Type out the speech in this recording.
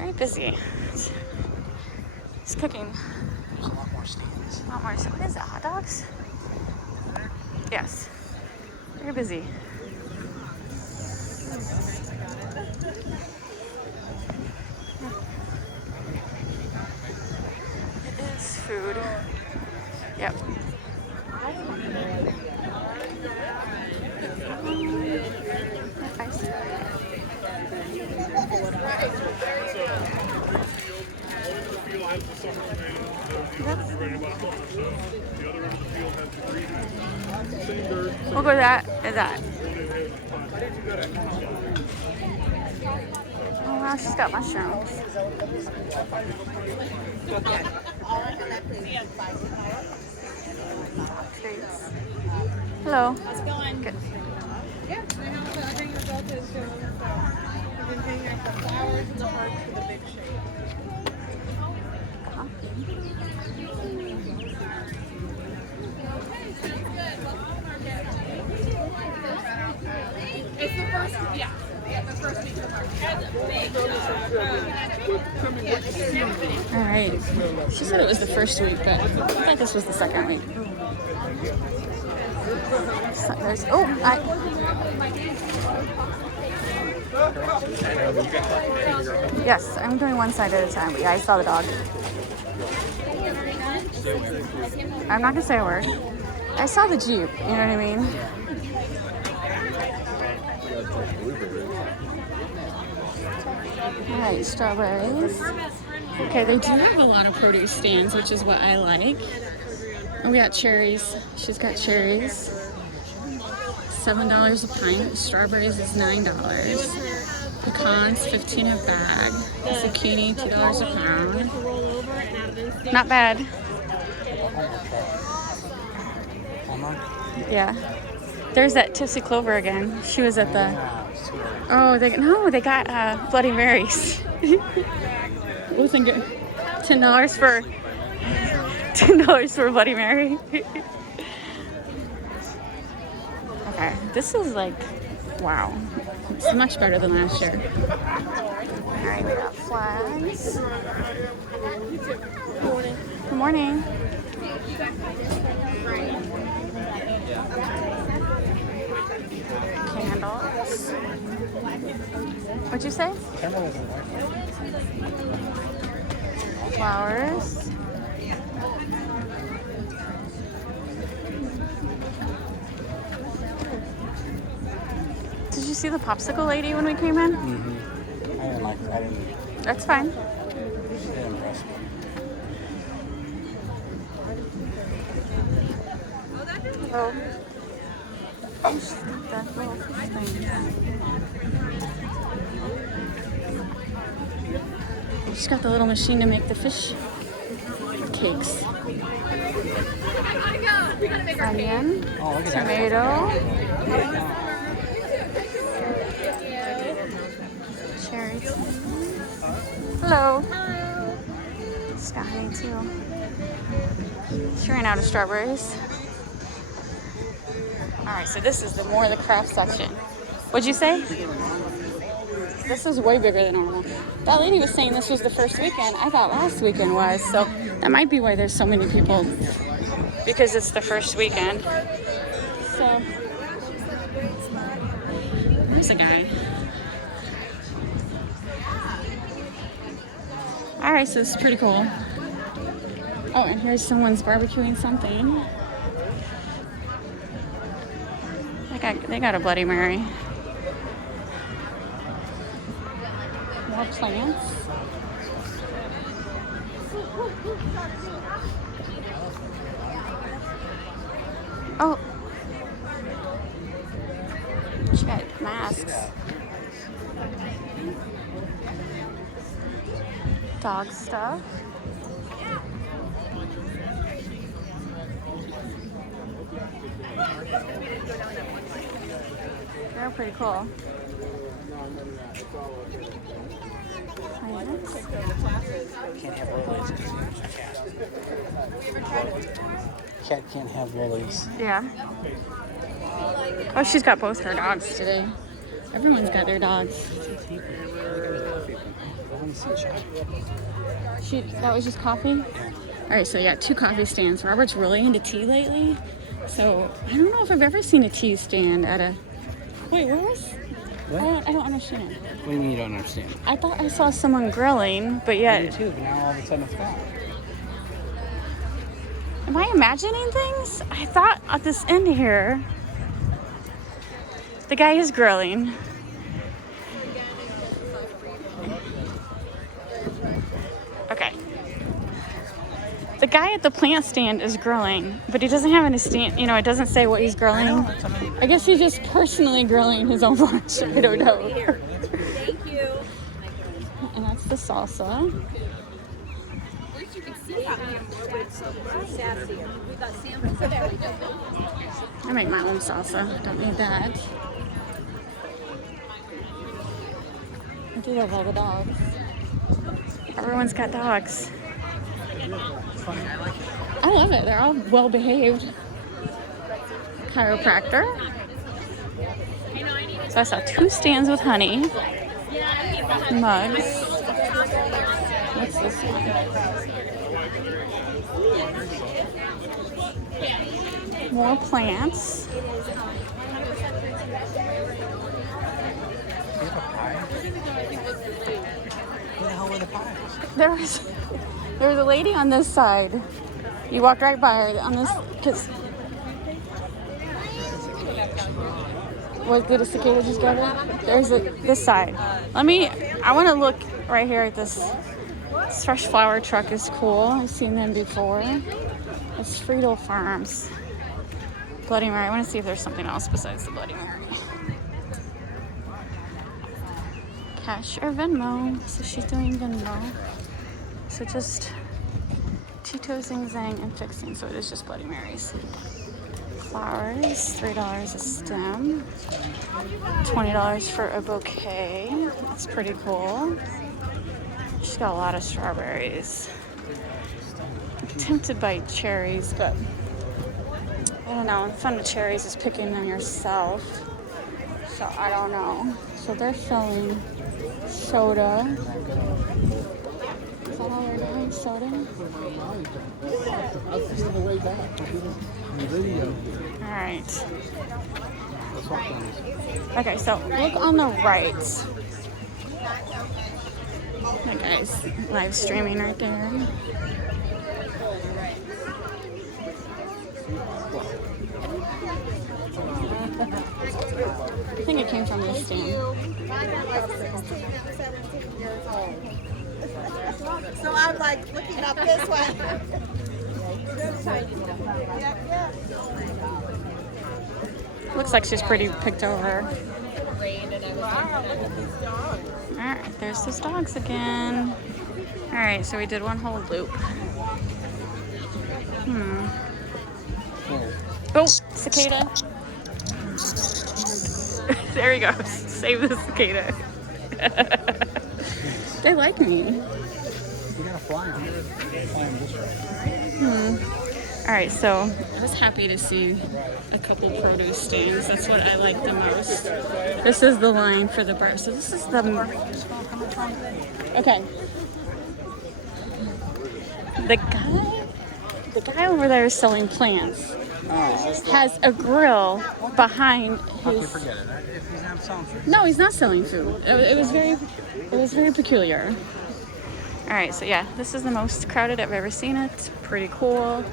very busy. It's cooking. There's a lot more stands. A lot more. So what is it? Hot dogs? Yes. Very busy. It is food. Yep. We'll go to that and that. Oh wow, she's got mushrooms. Treats. Hello. How's it going? Good. Yeah, I think the adult is doing I've been paying her for flowers and the hearts for the big shape. It's the first, yeah. The first week of March. All right. She said it was the first week, but I thought this was the second week. So there's, yes, I'm doing one side at a time. Yeah, I saw the dog. I'm not gonna say a word. I saw the Jeep, you know what I mean? All right, strawberries. Okay, they do have a lot of produce stands, which is what I like. And we got cherries. She's got cherries. $7 a pint. Strawberries is $9. Pecans, $15 a bag. Zucchini, $2 a pound. Not bad. Yeah. There's that Tipsy Clover again. She was at the... Oh, they got Bloody Marys. Wasn't good. $10 for a Bloody Mary. Okay, this is like, wow. It's much better than last year. All right, we got flags. Good morning. Candles. What'd you say? Flowers. Did you see the popsicle lady when we came in? Mm-hmm. I didn't. That's fine. She didn't impress me. Oh. That little fish thing. She's got the little machine to make the fish cakes. Onion, tomato, cherry. Hello. She's got honey too. She ran out of strawberries. All right, so this is the more of the craft section. What'd you say? This is way bigger than normal. That lady was saying this was the first weekend. I thought last weekend was, so that might be why there's so many people, because it's the first weekend. So, there's a guy. All right, so this is pretty cool. Oh, and here's someone's barbecuing something. They got a Bloody Mary. More plants. Oh. She got masks. Dog stuff. They're pretty cool. Can't have lilies. Cat can't have lilies. Yeah. Oh, she's got both her dogs today. Everyone's got their dogs. the seat shop. That was just coffee? All right, so yeah, 2 coffee stands. Robert's really into tea lately. So I don't know if I've ever seen a tea stand at a... Wait, where was... What? I don't understand. What do you mean you don't understand? I thought I saw someone grilling, but I yet... do too, but now all of a sudden it's gone. Am I imagining things? I thought at this end here, the guy is grilling. Okay. The guy at the plant stand is grilling, but he doesn't have any stand, you know, it doesn't say what he's grilling. I guess he's just personally grilling his own lunch. I don't know. Thank you. And that's the salsa. I make my own salsa. Don't need that. I do love all the dogs. Everyone's got dogs. I love it. They're all well behaved. Chiropractor. So I saw 2 stands with honey. Mugs. What's this one? More plants. Where the hell were the pies? There was a lady on this side. You walked right by her on this, because what did a cicada just get it? There's this side. I want to look right here at this. This fresh flower truck is cool. I've seen them before. It's Friedel Farms. Bloody Mary. I want to see if there's something else besides the Bloody Mary. Cash or Venmo. So she's doing Venmo. So just Tito, Zing Zang, and Fixing. So it is just Bloody Marys. Flowers, $3 a stem. $20 for a bouquet. That's pretty cool. She's got a lot of strawberries. I'm tempted by cherries, but I don't know. The fun of cherries is picking them yourself. So I don't know. So they're selling soda. Is that all they're doing? Soda? Alright. Okay, so look on the right. That guy's live streaming right there. I think it came from this stand. So I'm like looking up this way. Looks like she's pretty picked over. Alright, there's those dogs again. Alright, so we did one whole loop. Oh, cicada. There he goes. Save the cicada. They like me. You gotta fly them. Fly them this way. Alright, so I was happy to see a couple produce stands. That's what I like the most. This is the line for the bar. So this is the... Okay. The guy over there is selling plants. Has a grill behind Okay, his... forget it. If he's not selling food. No, he's not selling food. It was very peculiar. All right, so yeah, this is the most crowded I've ever seen it. Pretty cool.